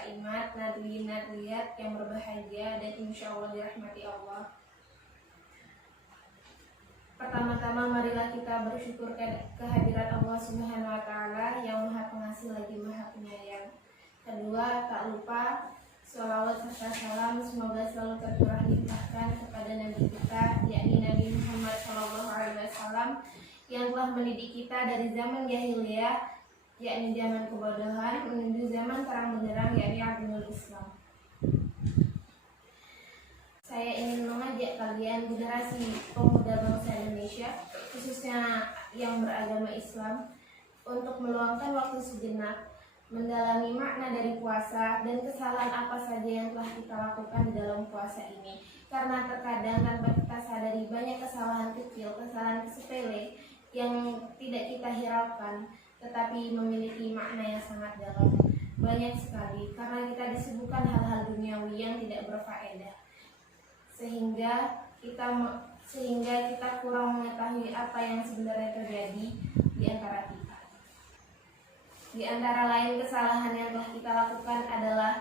musaimat, nadliin, nadliyat yang berbahagia dan insya Allah dirahmati Allah. Pertama-tama marilah kita bersyukur kehadirat Allah Subhanahu wa Ta'ala yang Maha Pengasih lagi Maha Penyayang. Kedua, tak lupa sholawat serta salam semoga selalu tercurah limpahkan kepada Nabi kita, yakni Nabi Muhammad SAW yang telah mendidik kita dari zaman jahiliyah, yakni zaman kebodohan, menuju zaman terang benderang, yakni agungul Islam. Saya ingin mengajak kalian generasi pemuda bangsa Indonesia, khususnya yang beragama Islam, untuk meluangkan waktu sejenak mendalami makna dari puasa dan kesalahan apa saja yang telah kita lakukan di dalam puasa ini. Karena terkadang tanpa kita sadari banyak kesalahan kecil, kesalahan sepele yang tidak kita hiraukan, tetapi memiliki makna yang sangat dalam. Banyak sekali, karena kita disibukkan hal-hal duniawi yang tidak berfaedah. Sehingga kita kurang mengetahui apa yang sebenarnya terjadi di antara kita. Di antara lain kesalahan yang telah kita lakukan adalah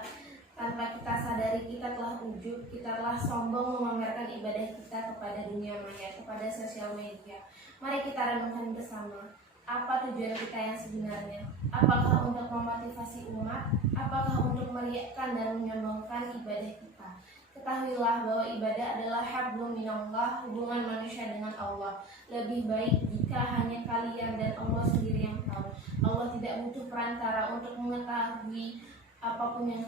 tanpa kita sadari kita telah ujub, kita telah sombong memamerkan ibadah kita kepada dunia maya, kepada sosial media. Mari kita renungkan bersama, apa tujuan kita yang sebenarnya? Apakah untuk memotivasi umat? Apakah untuk meriakkan dan menyombongkan ibadah kita? Ketahuilah bahwa ibadah adalah hablum minallah, hubungan manusia dengan Allah. Lebih baik jika hanya kalian dan Allah sendiri yang tahu. Allah tidak butuh perantara untuk mengetahui apapun yang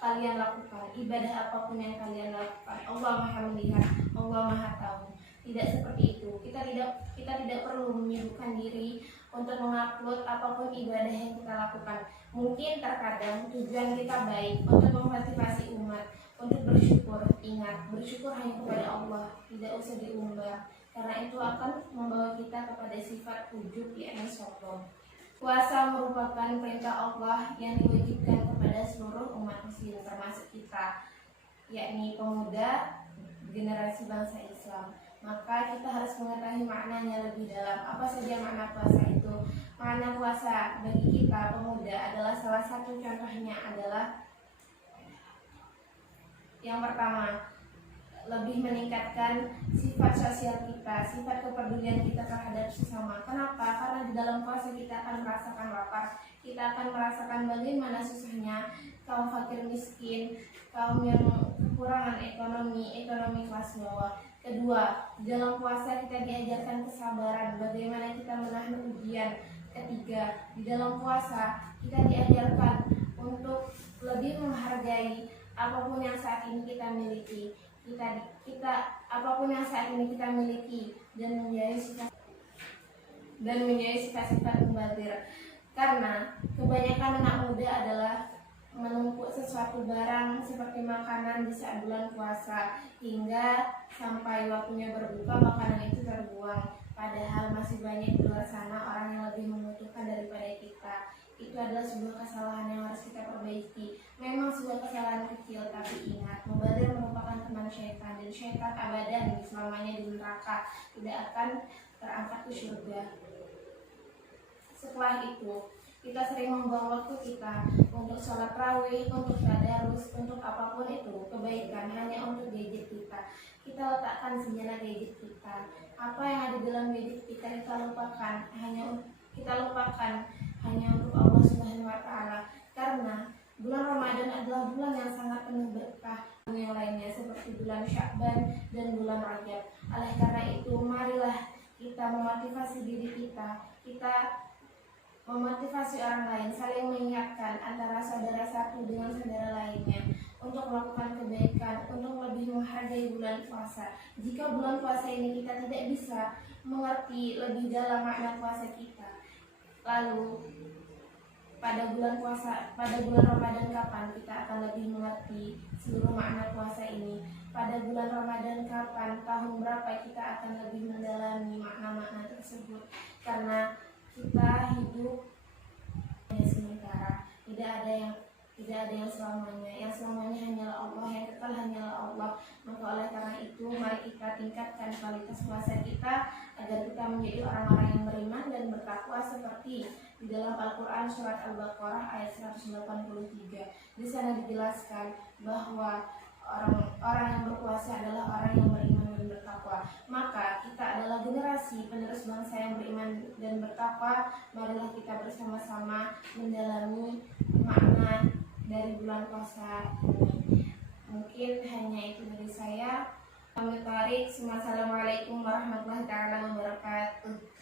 kalian lakukan, ibadah apapun yang kalian lakukan. Allah Maha melihat, Allah Maha tahu. Tidak seperti itu. Kita tidak perlu menyibukkan diri untuk mengupload apapun ibadah yang kita lakukan. Mungkin terkadang tujuan kita baik untuk memotivasi umat, untuk bersyukur. Ingat, bersyukur hanya kepada Allah, tidak usah diumbar, karena itu akan membawa kita kepada sifat ujub, yakni sombong. Puasa merupakan perintah Allah yang diwajibkan kepada seluruh umat muslim, termasuk kita, yakni pemuda generasi bangsa Islam. Maka kita harus mengetahui maknanya lebih dalam. Apa saja makna puasa itu? Makna puasa bagi kita pemuda adalah salah satu contohnya adalah yang pertama, lebih meningkatkan sifat sosial kita, sifat kepedulian kita terhadap sesama. Kenapa? Karena di dalam puasa kita akan merasakan lapar, kita akan merasakan bagaimana susahnya kaum fakir miskin, kaum yang kekurangan ekonomi kelas bawah. Kedua, di dalam puasa kita diajarkan kesabaran, bagaimana kita menahan ujian. Ketiga, di dalam puasa kita diajarkan untuk lebih menghargai apapun yang saat ini kita miliki. Apapun yang saat ini kita miliki dan menjadi sifat-sifat mubazir. Karena kebanyakan anak muda adalah menumpuk sesuatu barang seperti makanan di saat bulan puasa, hingga sampai waktunya berbuka makanan itu terbuang. Padahal masih banyak di luar sana orang yang lebih membutuhkan daripada kita. Itu adalah sebuah kesalahan yang harus kita perbaiki. Memang sebuah kesalahan kecil, tapi ingat, mubazir merupakan teman syaitan, dan syaitan abadan selamanya di neraka, tidak akan terangkat ke surga. Setelah itu, kita sering membuang waktu kita untuk sholat rawih, untuk tadarus, untuk apapun itu, kebaikan hanya untuk gadget kita. Kita letakkan sejenak gadget kita. Apa yang ada dalam gadget kita lupakan hanya untuk Allah Subhanahu wa Ta'ala. Karena bulan Ramadan adalah bulan yang sangat penuh berkah. Yang lainnya seperti bulan Sya'ban dan bulan Rajab. Oleh karena itu, marilah kita memotivasi diri kita memotivasi orang lain, saling mengingatkan antara saudara satu dengan saudara lainnya untuk melakukan kebaikan, untuk lebih menghargai bulan puasa. Jika bulan puasa ini kita tidak bisa mengerti lebih dalam makna puasa kita, lalu pada bulan Ramadan kapan kita akan lebih mengerti seluruh makna puasa ini? Pada bulan Ramadan kapan, tahun berapa kita akan lebih mendalami makna-makna tersebut? Karena kita hidup hanya sementara, tidak ada yang selamanya. Yang selamanya hanyalah Allah, yang kekal hanyalah Allah. Maka oleh karena itu, mari kita tingkatkan kualitas puasa kita agar kita menjadi orang-orang yang beriman dan bertakwa bertakwa seperti di dalam Al-Quran surat Al-Baqarah ayat 183. Di sana dijelaskan bahwa orang yang berpuasa adalah orang yang beriman dan bertakwa. Maka kita adalah generasi penerus bangsa yang beriman dan bertakwa. Marilah kita bersama-sama mendalami makna dari bulan puasa ini. Mungkin hanya itu dari saya. Assalamualaikum warahmatullahi wabarakatuh.